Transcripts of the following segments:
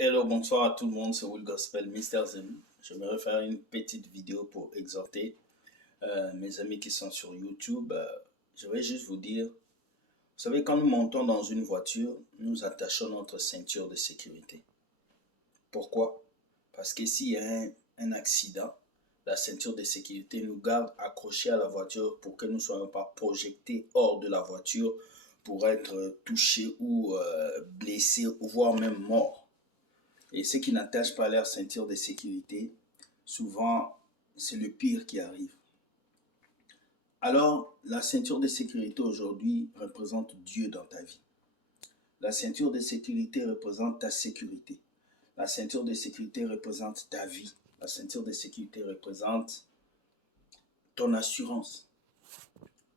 Hello, bonsoir à tout le monde, c'est Will Gospel, Mister Zem. J'aimerais faire une petite vidéo pour exhorter mes amis qui sont sur YouTube. Je vais juste vous dire, vous savez, quand nous montons dans une voiture, nous attachons notre ceinture de sécurité. Pourquoi? Parce que s'il y a un accident, la ceinture de sécurité nous garde accrochés à la voiture pour que nous ne soyons pas projetés hors de la voiture pour être touchés ou blessés, voire même morts. Et ceux qui n'attachent pas leur ceinture de sécurité, souvent, c'est le pire qui arrive. Alors, la ceinture de sécurité aujourd'hui représente Dieu dans ta vie. La ceinture de sécurité représente ta sécurité. La ceinture de sécurité représente ta vie. La ceinture de sécurité représente ton assurance.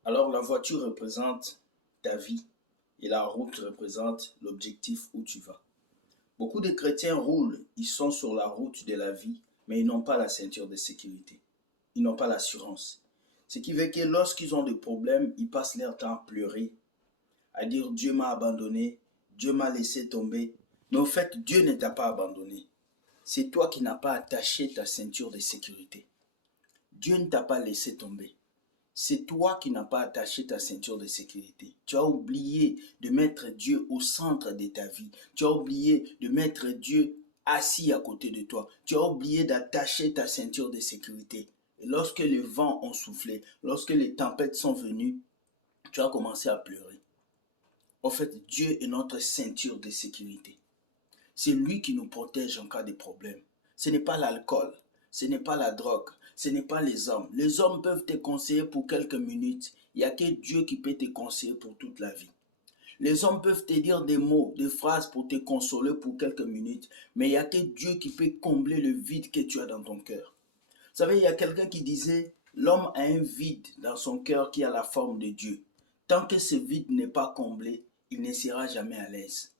Alors, la voiture représente ta vie et la route représente l'objectif où tu vas. Beaucoup de chrétiens roulent, ils sont sur la route de la vie, mais ils n'ont pas la ceinture de sécurité. Ils n'ont pas l'assurance. Ce qui veut que lorsqu'ils ont des problèmes, ils passent leur temps à pleurer, à dire Dieu m'a abandonné, Dieu m'a laissé tomber. Mais au fait, Dieu ne t'a pas abandonné. C'est toi qui n'as pas attaché ta ceinture de sécurité. Dieu ne t'a pas laissé tomber. C'est toi qui n'as pas attaché ta ceinture de sécurité. Tu as oublié de mettre Dieu au centre de ta vie. Tu as oublié de mettre Dieu assis à côté de toi. Tu as oublié d'attacher ta ceinture de sécurité. Et lorsque les vents ont soufflé, lorsque les tempêtes sont venues, tu as commencé à pleurer. En fait, Dieu est notre ceinture de sécurité. C'est lui qui nous protège en cas de problème. Ce n'est pas l'alcool, ce n'est pas la drogue, ce n'est pas les hommes. Les hommes peuvent te conseiller pour quelques minutes. Il n'y a que Dieu qui peut te conseiller pour toute la vie. Les hommes peuvent te dire des mots, des phrases pour te consoler pour quelques minutes, mais il n'y a que Dieu qui peut combler le vide que tu as dans ton cœur. Vous savez, il y a quelqu'un qui disait, l'homme a un vide dans son cœur qui a la forme de Dieu. Tant que ce vide n'est pas comblé, il ne sera jamais à l'aise.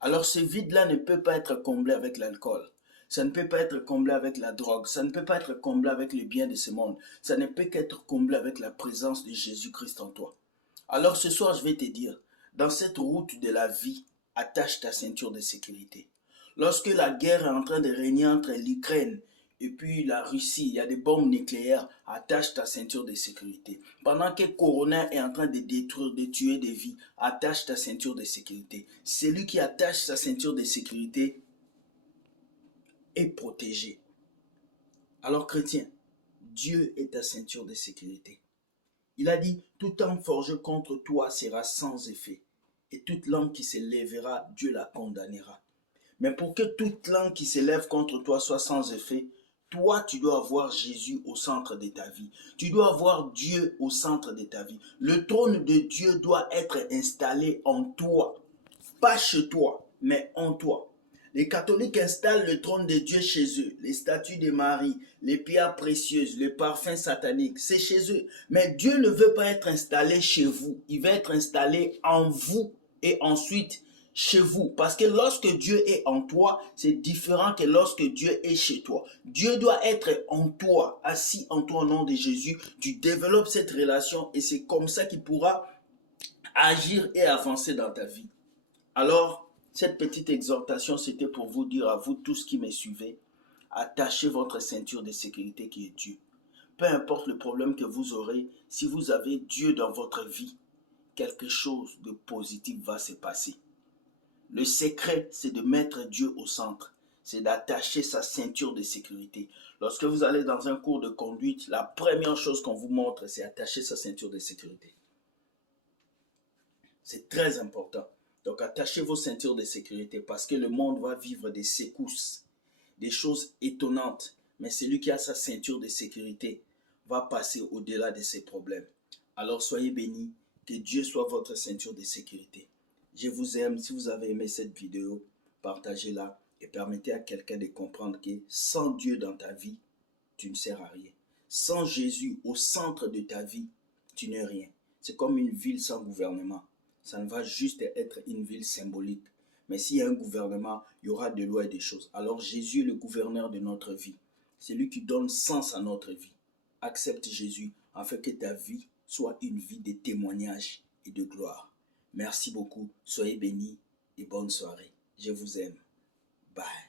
Alors ce vide-là ne peut pas être comblé avec l'alcool. Ça ne peut pas être comblé avec la drogue. Ça ne peut pas être comblé avec les biens de ce monde. Ça ne peut qu'être comblé avec la présence de Jésus-Christ en toi. Alors ce soir, je vais te dire, dans cette route de la vie, attache ta ceinture de sécurité. Lorsque la guerre est en train de régner entre l'Ukraine et puis la Russie, il y a des bombes nucléaires, attache ta ceinture de sécurité. Pendant que Corona est en train de détruire, de tuer des vies, attache ta ceinture de sécurité. Celui qui attache sa ceinture de sécurité est protégé. Alors chrétien, Dieu est ta ceinture de sécurité. Il a dit, tout arme forgé contre toi sera sans effet, et toute langue qui se lèvera, Dieu la condamnera. Mais pour que toute langue qui s'élève contre toi soit sans effet, toi, tu dois avoir Jésus au centre de ta vie. Tu dois avoir Dieu au centre de ta vie. Le trône de Dieu doit être installé en toi. Pas chez toi, mais en toi. Les catholiques installent le trône de Dieu chez eux. Les statues de Marie, les pierres précieuses, les parfums sataniques, c'est chez eux. Mais Dieu ne veut pas être installé chez vous. Il veut être installé en vous et ensuite chez vous. Parce que lorsque Dieu est en toi, c'est différent que lorsque Dieu est chez toi. Dieu doit être en toi, assis en toi au nom de Jésus. Tu développes cette relation et c'est comme ça qu'il pourra agir et avancer dans ta vie. Alors, cette petite exhortation, c'était pour vous dire à vous tous qui me suivez, attachez votre ceinture de sécurité qui est Dieu. Peu importe le problème que vous aurez, si vous avez Dieu dans votre vie, quelque chose de positif va se passer. Le secret, c'est de mettre Dieu au centre. C'est d'attacher sa ceinture de sécurité. Lorsque vous allez dans un cours de conduite, la première chose qu'on vous montre, c'est attacher sa ceinture de sécurité. C'est très important. Donc attachez vos ceintures de sécurité parce que le monde va vivre des secousses, des choses étonnantes. Mais celui qui a sa ceinture de sécurité va passer au-delà de ses problèmes. Alors soyez bénis, que Dieu soit votre ceinture de sécurité. Je vous aime. Si vous avez aimé cette vidéo, partagez-la et permettez à quelqu'un de comprendre que sans Dieu dans ta vie, tu ne sers à rien. Sans Jésus au centre de ta vie, tu n'es rien. C'est comme une ville sans gouvernement. Ça ne va juste être une ville symbolique. Mais s'il y a un gouvernement, il y aura des lois et des choses. Alors Jésus est le gouverneur de notre vie. C'est lui qui donne sens à notre vie. Accepte Jésus afin que ta vie soit une vie de témoignage et de gloire. Merci beaucoup. Soyez bénis et bonne soirée. Je vous aime. Bye.